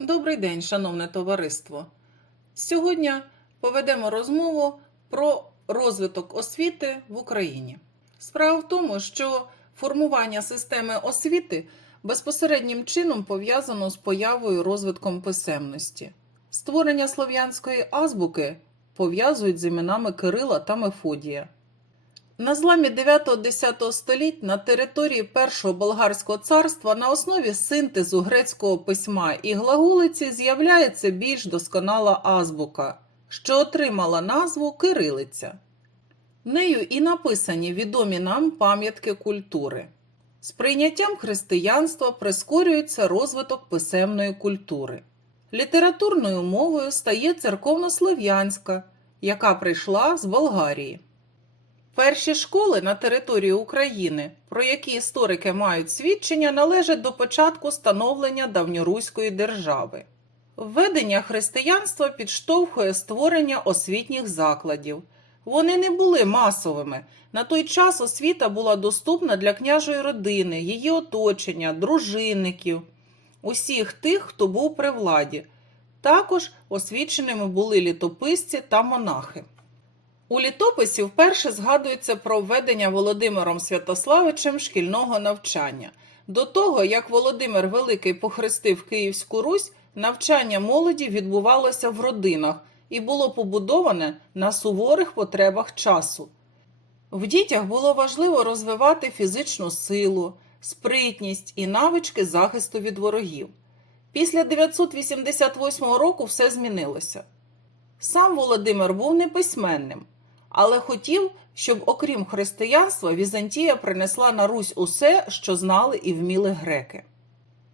Добрий день, шановне товариство. Сьогодні поведемо розмову про розвиток освіти в Україні. Справа в тому, що формування системи освіти безпосереднім чином пов'язано з появою розвитком писемності. Створення слов'янської азбуки пов'язують з іменами Кирила та Мефодія. На зламі 9-10 століть на території Першого болгарського царства на основі синтезу грецького письма і глаголиці з'являється більш досконала азбука, що отримала назву кирилиця. Нею і написані відомі нам пам'ятки культури. З прийняттям християнства прискорюється розвиток писемної культури. Літературною мовою стає церковнослов'янська, яка прийшла з Болгарії. Перші школи на території України, про які історики мають свідчення, належать до початку становлення давньоруської держави. Введення християнства підштовхує створення освітніх закладів. Вони не були масовими. На той час освіта була доступна для княжої родини, її оточення, дружинників, усіх тих, хто був при владі. Також освіченими були літописці та монахи. У літописі вперше згадується про введення Володимиром Святославичем шкільного навчання. До того, як Володимир Великий похрестив Київську Русь, навчання молоді відбувалося в родинах і було побудоване на суворих потребах часу. В дітях було важливо розвивати фізичну силу, спритність і навички захисту від ворогів. Після 988 року все змінилося. Сам Володимир був неписьменним, але хотів, щоб, окрім християнства, Візантія принесла на Русь усе, що знали і вміли греки.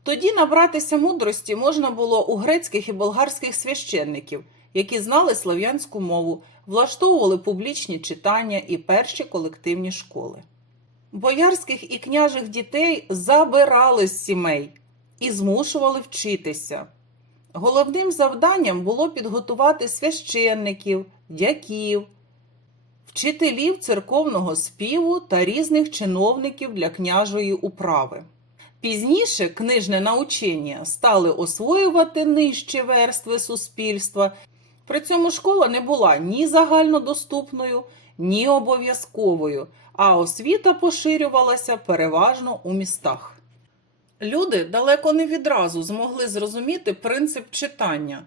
Тоді набратися мудрості можна було у грецьких і болгарських священників, які знали слав'янську мову, влаштовували публічні читання і перші колективні школи. Боярських і княжих дітей забирали з сімей і змушували вчитися. Головним завданням було підготувати священників, дяків, вчителів церковного співу та різних чиновників для княжої управи. Пізніше книжне научення стали освоювати нижчі верстви суспільства. При цьому школа не була ні загальнодоступною, ні обов'язковою, а освіта поширювалася переважно у містах. Люди далеко не відразу змогли зрозуміти принцип читання.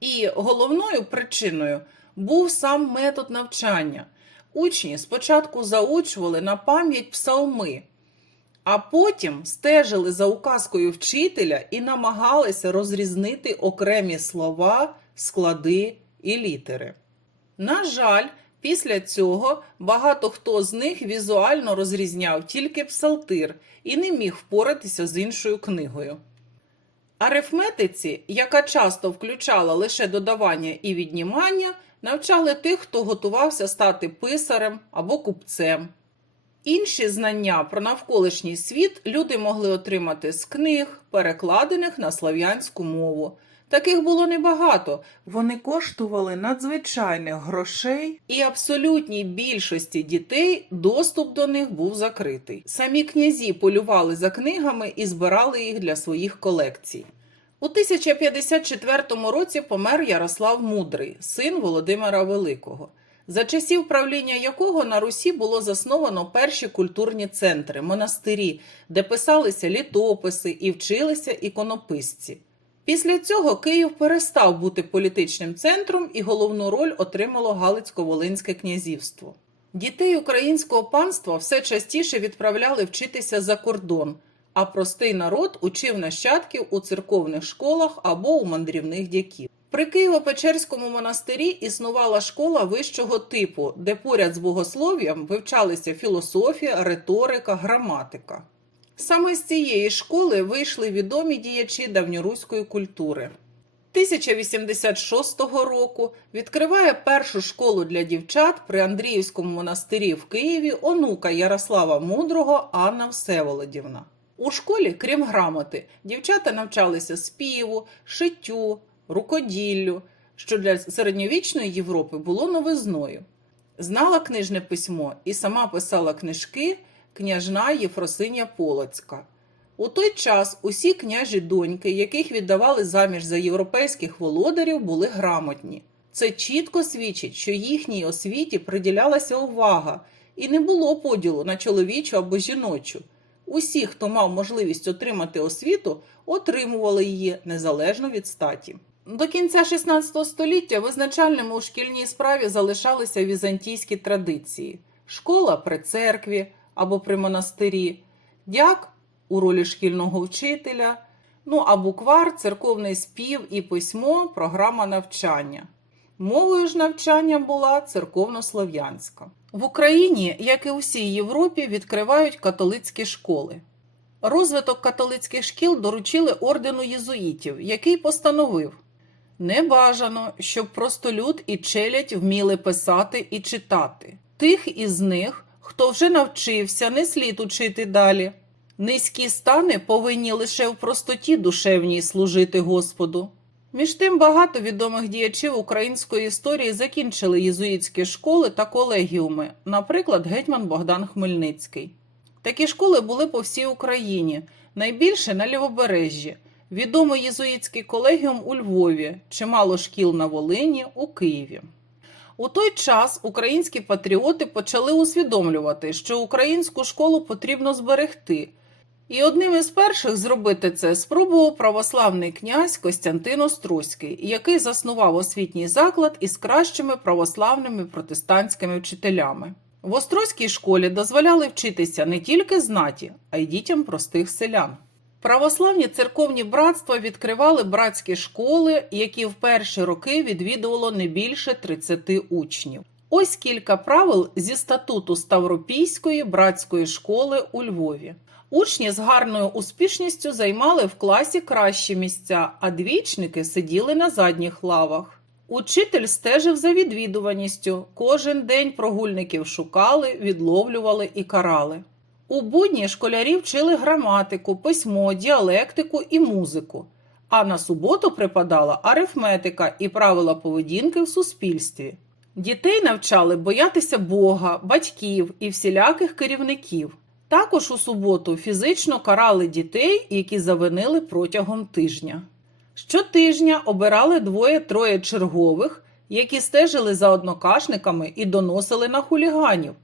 І головною причиною був сам метод навчання. Учні спочатку заучували на пам'ять псалми, а потім стежили за указкою вчителя і намагалися розрізнити окремі слова, склади і літери. На жаль, після цього багато хто з них візуально розрізняв тільки псалтир і не міг впоратися з іншою книгою. Арифметиці, яка часто включала лише додавання і віднімання, навчали тих, хто готувався стати писарем або купцем. Інші знання про навколишній світ люди могли отримати з книг, перекладених на слав'янську мову. Таких було небагато. Вони коштували надзвичайних грошей, і абсолютній більшості дітей доступ до них був закритий. Самі князі полювали за книгами і збирали їх для своїх колекцій. У 1054 році помер Ярослав Мудрий, син Володимира Великого, за часів правління якого на Русі було засновано перші культурні центри, монастирі, де писалися літописи і вчилися іконописці. Після цього Київ перестав бути політичним центром і головну роль отримало Галицько-Волинське князівство. Дітей українського панства все частіше відправляли вчитися за кордон, а простий народ учив нащадків у церковних школах або у мандрівних дяків. При Києво-Печерському монастирі існувала школа вищого типу, де поряд з богослов'ям вивчалися філософія, риторика, граматика. Саме з цієї школи вийшли відомі діячі давньоруської культури. 1086 року відкриває першу школу для дівчат при Андріївському монастирі в Києві онука Ярослава Мудрого Анна Всеволодівна. У школі, крім грамоти, дівчата навчалися співу, шиттю, рукоділлю, що для середньовічної Європи було новизною. Знала книжне письмо і сама писала книжки княжна Єфросиня Полоцька. У той час усі княжі доньки, яких віддавали заміж за європейських володарів, були грамотні. Це чітко свідчить, що їхній освіті приділялася увага і не було поділу на чоловічу або жіночу. Усі, хто мав можливість отримати освіту, отримували її незалежно від статі. До кінця 16 століття визначальними у шкільній справі залишалися візантійські традиції: школа при церкві або при монастирі, дяк у ролі шкільного вчителя, ну а буквар, церковний спів і письмо, програма навчання. Мовою ж навчання була церковнослов'янська. В Україні, як і у всій Європі, відкривають католицькі школи. Розвиток католицьких шкіл доручили ордену єзуїтів, який постановив не бажано, щоб простолюд і челядь вміли писати і читати. Тих із них, хто вже навчився, не слід учити далі. Низькі стани повинні лише в простоті душевній служити Господу. Між тим багато відомих діячів української історії закінчили єзуїтські школи та колегіуми, наприклад, гетьман Богдан Хмельницький. Такі школи були по всій Україні, найбільше на Лівобережжі. Відомий єзуїтський колегіум у Львові, чимало шкіл на Волині, у Києві. У той час українські патріоти почали усвідомлювати, що українську школу потрібно зберегти. І одним із перших зробити це спробував православний князь Костянтин Острозький, який заснував освітній заклад із кращими православними протестантськими вчителями. В Острозькій школі дозволяли вчитися не тільки знаті, а й дітям простих селян. Православні церковні братства відкривали братські школи, які в перші роки відвідувало не більше 30 учнів. Ось кілька правил зі статуту Ставропійської братської школи у Львові. Учні з гарною успішністю займали в класі кращі місця, а двічники сиділи на задніх лавах. Учитель стежив за відвідуваністю. Кожен день прогульників шукали, відловлювали і карали. У будні школярі вчили граматику, письмо, діалектику і музику. А на суботу припадала арифметика і правила поведінки в суспільстві. Дітей навчали боятися Бога, батьків і всіляких керівників. Також у суботу фізично карали дітей, які завинили протягом тижня. Щотижня обирали двоє-троє чергових, які стежили за однокашниками і доносили на хуліганів.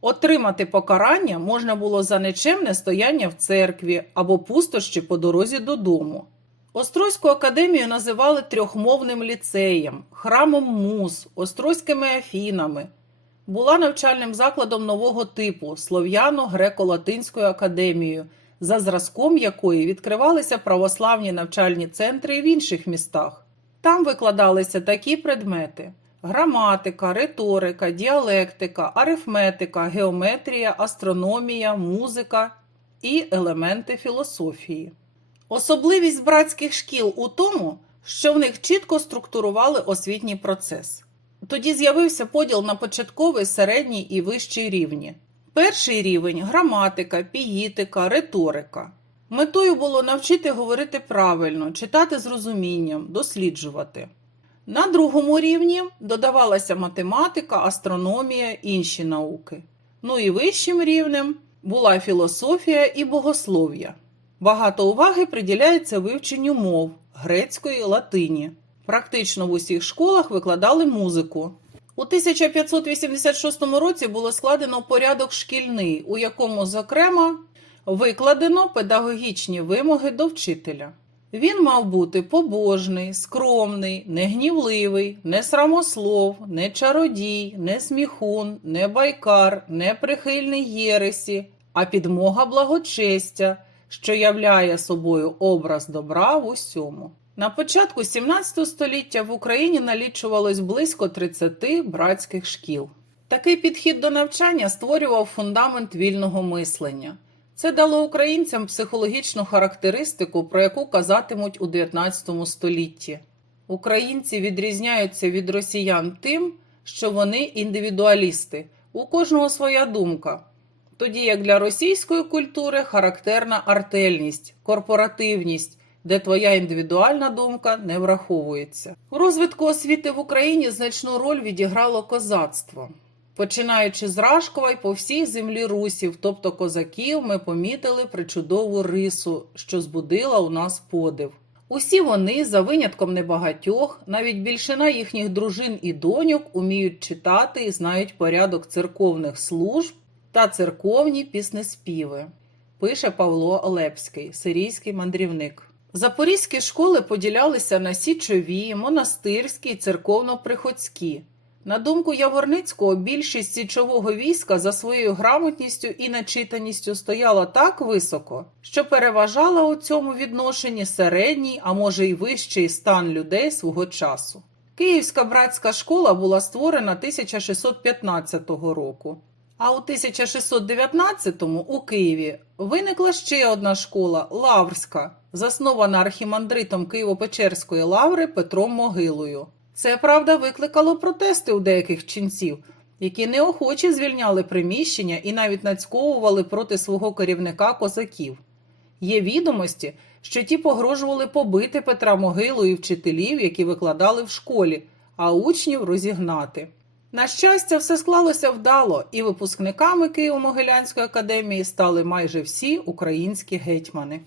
Отримати покарання можна було за нечемне стояння в церкві або пустощі по дорозі додому. Острозьку академію називали трьохмовним ліцеєм, храмом муз, острозькими афінами. Була навчальним закладом нового типу Слов'яно-греко-латинською академією, за зразком якої відкривалися православні навчальні центри в інших містах. Там викладалися такі предмети: граматика, риторика, діалектика, арифметика, геометрія, астрономія, музика і елементи філософії. Особливість братських шкіл у тому, що в них чітко структурували освітній процес. Тоді з'явився поділ на початковий, середній і вищий рівні. Перший рівень граматика, піїтика, риторика. Метою було навчити говорити правильно, читати з розумінням, досліджувати. На другому рівні додавалася математика, астрономія, інші науки. Ну і вищим рівнем була філософія і богослов'я. Багато уваги приділяється вивченню мов грецької, латині. Практично в усіх школах викладали музику. У 1586 році було складено порядок шкільний, у якому, зокрема, викладено педагогічні вимоги до вчителя. Він мав бути побожний, скромний, негнівливий, не срамослов, не чародій, не сміхун, не байкар, не прихильний єресі, а підмога благочестя, що являє собою образ добра в усьому. На початку 17 століття в Україні налічувалось близько 30 братських шкіл. Такий підхід до навчання створював фундамент вільного мислення. Це дало українцям психологічну характеристику, про яку казатимуть у 19 столітті. Українці відрізняються від росіян тим, що вони індивідуалісти, у кожного своя думка. Тоді як для російської культури характерна артельність, корпоративність, де твоя індивідуальна думка не враховується. У розвитку освіти в Україні значну роль відіграло козацтво. Починаючи з Рашкова й по всій землі русів, тобто козаків, ми помітили причудову рису, що збудила у нас подив. Усі вони, за винятком небагатьох, навіть більшина їхніх дружин і доньок уміють читати і знають порядок церковних служб та церковні піснеспіви, пише Павло Олепський, сирійський мандрівник. Запорізькі школи поділялися на січові, монастирські і церковно-приходські. На думку Яворницького, більшість січового війська за своєю грамотністю і начитаністю стояла так високо, що переважала у цьому відношенні середній, а може й вищий стан людей свого часу. Київська братська школа була створена 1615 року. А у 1619-му у Києві виникла ще одна школа Лаврська, заснована архімандритом Києво-Печерської лаври Петром Могилою. Це, правда, викликало протести у деяких ченців, які неохоче звільняли приміщення і навіть нацьковували проти свого керівника козаків. Є відомості, що ті погрожували побити Петра Могилу і вчителів, які викладали в школі, а учнів розігнати. На щастя, все склалося вдало, і випускниками Києво-Могилянської академії стали майже всі українські гетьмани.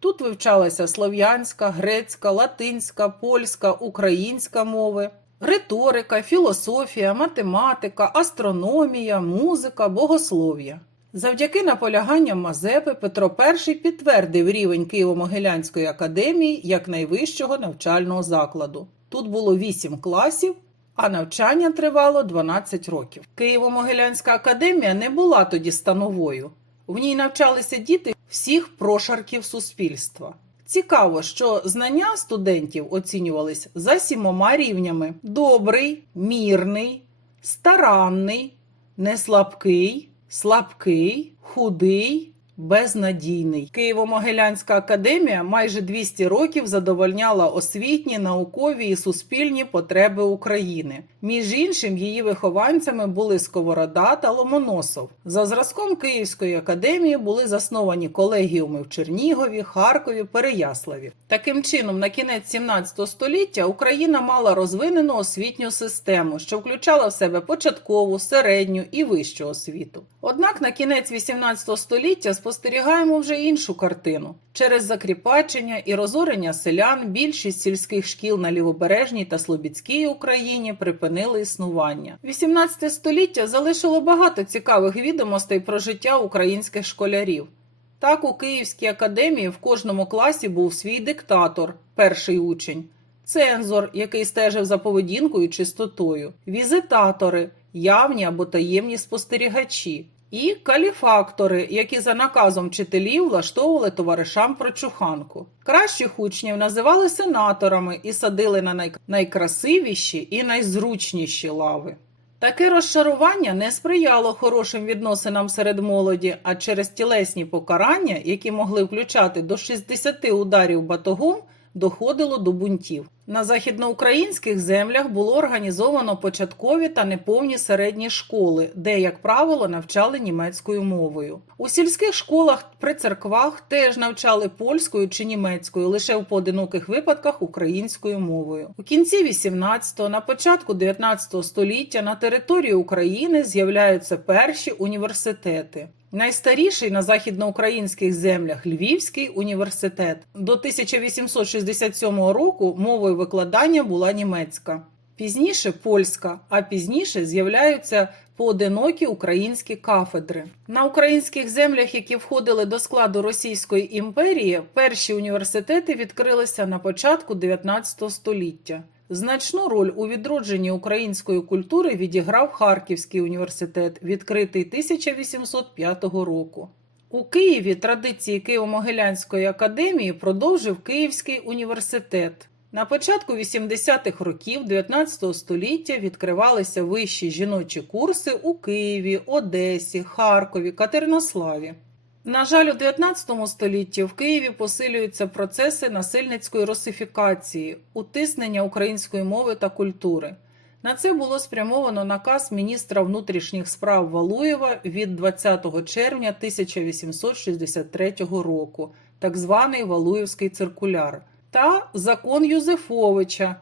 Тут вивчалася слов'янська, грецька, латинська, польська, українська мови, риторика, філософія, математика, астрономія, музика, богослов'я. Завдяки наполяганням Мазепи Петро І підтвердив рівень Києво-Могилянської академії як найвищого навчального закладу. Тут було 8 класів, а навчання тривало 12 років. Києво-Могилянська академія не була тоді становою. В ній навчалися діти всіх прошарків суспільства. Цікаво, що знання студентів оцінювались за сімома рівнями: добрий, мірний, старанний, неслабкий, слабкий, худий, безнадійний. Києво-Могилянська академія майже 200 років задовольняла освітні, наукові і суспільні потреби України. Між іншим, її вихованцями були Сковорода та Ломоносов. За зразком Київської академії були засновані колегіуми в Чернігові, Харкові, Переяславі. Таким чином, на кінець 17 століття Україна мала розвинену освітню систему, що включала в себе початкову, середню і вищу освіту. Однак на кінець 18 століття спостерігаємо вже іншу картину. Через закріпачення і розорення селян більшість сільських шкіл на лівобережній та Слобідській Україні припинили існування. 18 століття залишило багато цікавих відомостей про життя українських школярів. Так, у Київській академії в кожному класі був свій диктатор, перший учень, цензор, який стежив за поведінкою чистотою, візитатори, явні або таємні спостерігачі, і каліфактори, які за наказом вчителів влаштовували товаришам прочуханку. Кращих учнів називали сенаторами і садили на най- найкрасивіші і найзручніші лави. Таке розчарування не сприяло хорошим відносинам серед молоді, а через тілесні покарання, які могли включати до 60 ударів батогом, доходило до бунтів. На західноукраїнських землях було організовано початкові та неповні середні школи, де, як правило, навчали німецькою мовою. У сільських школах при церквах теж навчали польською чи німецькою, лише в поодиноких випадках українською мовою. У кінці 18-го, на початку 19 століття на території України з'являються перші університети. Найстаріший на західноукраїнських землях Львівський університет. До 1867 року мовою викладання була німецька. Пізніше польська, а пізніше з'являються поодинокі українські кафедри. На українських землях, які входили до складу Російської імперії, перші університети відкрилися на початку 19 століття. Значну роль у відродженні української культури відіграв Харківський університет, відкритий 1805 року. У Києві традиції Києво-Могилянської академії продовжив Київський університет. На початку 80-х років 19 століття відкривалися вищі жіночі курси у Києві, Одесі, Харкові, Катеринославі. На жаль, у 19 столітті в Києві посилюються процеси насильницької русифікації, утиснення української мови та культури. На це було спрямовано наказ міністра внутрішніх справ Валуєва від 20 червня 1863 року, так званий Валуєвський циркуляр, та закон Юзефовича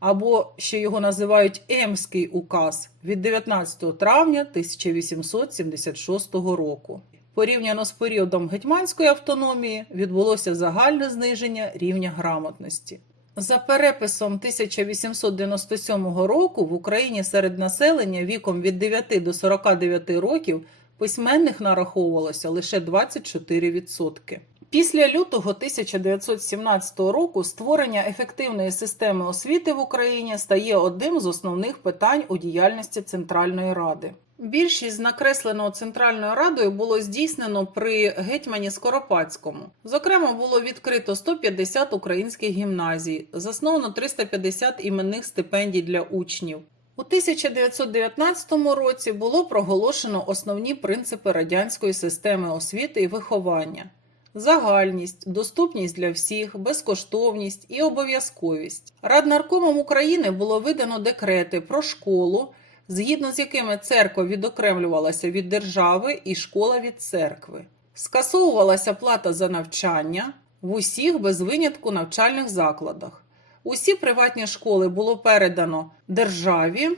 або ще його називають Емський указ від 19 травня 1876 року. Порівняно з періодом гетьманської автономії відбулося загальне зниження рівня грамотності. За переписом 1897 року в Україні серед населення віком від 9 до 49 років письменних нараховувалося лише 24%. Після лютого 1917 року створення ефективної системи освіти в Україні стає одним з основних питань у діяльності Центральної Ради. Більшість накресленого Центральною Радою було здійснено при гетьмані Скоропадському. Зокрема, було відкрито 150 українських гімназій, засновано 350 іменних стипендій для учнів. У 1919 році було проголошено основні принципи радянської системи освіти і виховання: загальність, доступність для всіх, безкоштовність і обов'язковість. Раднаркомом України було видано декрети про школу, згідно з якими церква відокремлювалася від держави і школа від церкви. Скасовувалася плата за навчання в усіх без винятку навчальних закладах. Усі приватні школи було передано державі,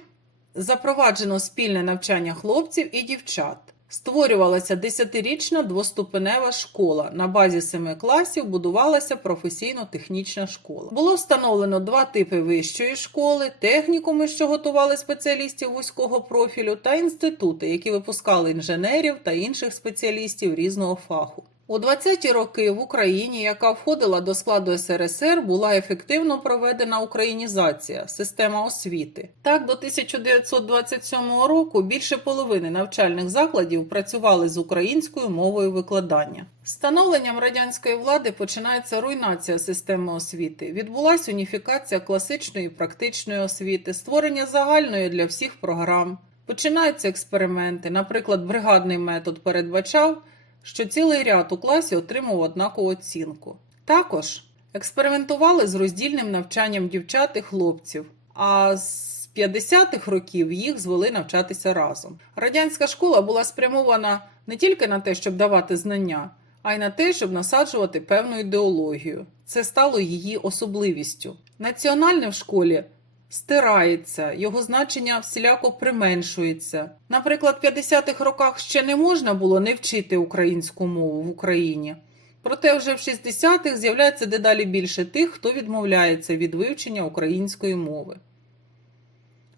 запроваджено спільне навчання хлопців і дівчат. Створювалася 10-річна двоступенева школа. На базі семи класів будувалася професійно-технічна школа. Було встановлено два типи вищої школи: технікуми, що готували спеціалістів вузького профілю, та інститути, які випускали інженерів та інших спеціалістів різного фаху. У 20-ті роки в Україні, яка входила до складу СРСР, була ефективно проведена українізація, система освіти. Так, до 1927 року більше половини навчальних закладів працювали з українською мовою викладання. Становленням радянської влади починається руйнація системи освіти. Відбулась уніфікація класичної і практичної освіти, створення загальної для всіх програм. Починаються експерименти. Наприклад, бригадний метод передбачав що цілий ряд у класі отримав однакову оцінку. Також експериментували з роздільним навчанням дівчат і хлопців, а з 50-х років їх звели навчатися разом. Радянська школа була спрямована не тільки на те, щоб давати знання, а й на те, щоб насаджувати певну ідеологію. Це стало її особливістю. Національне в школі стирається, його значення всіляко применшується. Наприклад, в 50-х роках ще не можна було не вчити українську мову в Україні. Проте вже в 60-х з'являється дедалі більше тих, хто відмовляється від вивчення української мови.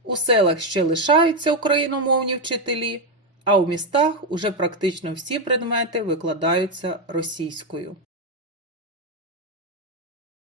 У селах ще лишаються україномовні вчителі, а у містах уже практично всі предмети викладаються російською.